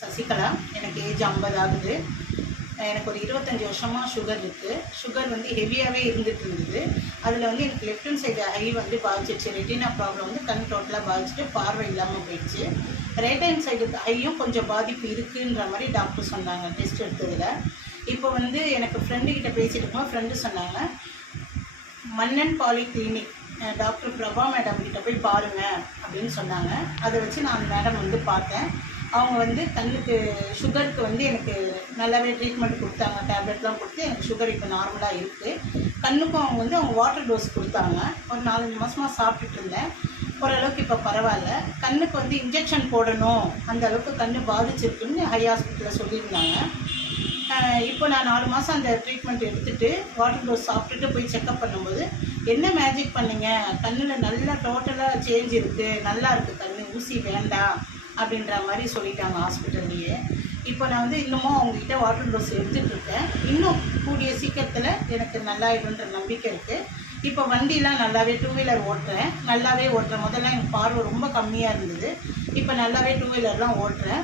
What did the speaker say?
சசிகலா. எனக்கு ஏஜ் 50 ஆகுது. எனக்கு ஒரு 25 வருஷமாக சுகர் இருக்குது. சுகர் வந்து ஹெவியாகவே இருந்துகிட்டு இருந்தது. அதில் வந்து எனக்கு லெஃப்ட் ஹேண்ட் சைடு ஐ வந்து பாதிச்சிருச்சு. ரெட்டினா ப்ராப்ளம் வந்து கண் டோட்டலாக பாதிச்சுட்டு பார்வை இல்லாமல் போயிடுச்சு. ரைட் ஹேண்ட் சைடு ஐயும் கொஞ்சம் பாதிப்பு இருக்குன்ற மாதிரி டாக்டர் சொன்னாங்க டெஸ்ட் எடுத்ததில். இப்போ வந்து எனக்கு ஃப்ரெண்டுக்கிட்ட பேசிட்டு இருக்கும்போது ஃப்ரெண்டு சொன்னாங்க, Mannan poly clinic doctor Prabha madam கிட்ட போய் பாருங்கள் அப்படின்னு சொன்னாங்க. அதை வச்சு நான் மேடம் வந்து பார்த்தேன். அவங்க வந்து கண்ணுக்கு சுகருக்கு வந்து எனக்கு நல்லாவே ட்ரீட்மெண்ட் கொடுத்தாங்க. டேப்லெட்லாம் கொடுத்து எனக்கு சுகர் இப்போ நார்மலாக இருக்குது. கண்ணுக்கும் அவங்க வந்து வாட்டர் டோஸ் கொடுத்தாங்க. ஒரு 4-5 மாதமாக சாப்பிட்டுட்டு இருந்தேன். ஓரளவுக்கு இப்போ பரவாயில்ல. கண்ணுக்கு வந்து இன்ஜெக்ஷன் போடணும், அந்த அளவுக்கு கண் பாதிச்சிருக்குன்னு ஹை ஹாஸ்பிட்டலில் சொல்லியிருந்தாங்க. இப்போ நான் 4 மாதம் அந்த ட்ரீட்மெண்ட் எடுத்துகிட்டு வாட்டர் டோஸ் சாப்பிட்டுட்டு போய் செக்கப் பண்ணும்போது, என்ன மேஜிக் பண்ணிங்க, கண்ணில் நல்லா டோட்டலாக சேஞ்ச் இருக்குது, நல்லா இருக்குது கண், ஊசி வேண்டாம் அப்படின்ற மாதிரி சொல்லிட்டாங்க ஹாஸ்பிட்டல்லையே. இப்போ நான் வந்து இன்னமும் அவங்ககிட்ட வாட்டர் டோஸ் எடுத்துகிட்ருக்கேன். இன்னும் கூடிய சீக்கிரத்தில் எனக்கு நல்லாயிடுன்ற நம்பிக்கை இருக்குது. இப்போ வண்டிலாம் நல்லாவே 2 வீலர் ஓட்டுறேன். முதல்ல எனக்கு பார்வை ரொம்ப கம்மியாக இருந்தது. இப்போ நல்லாவே 2 வீலர்லாம் ஓட்டுறேன்.